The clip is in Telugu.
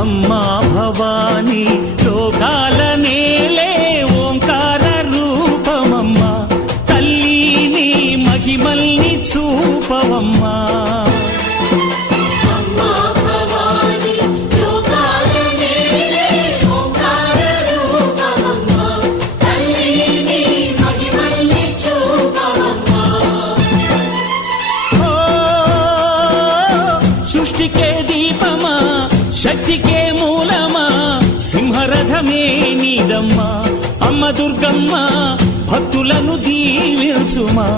అమ్మా భవానీ లోకాల నేలే ఓంకార రూపమమ్మా తల్లి మహిమల్ని చూపవమ్మా సృష్టికే దీపమా శక్తికే మూలమా సింహరథమే నీదమ్మా అమ్మ దుర్గమ్మ భక్తులను దీవించుమా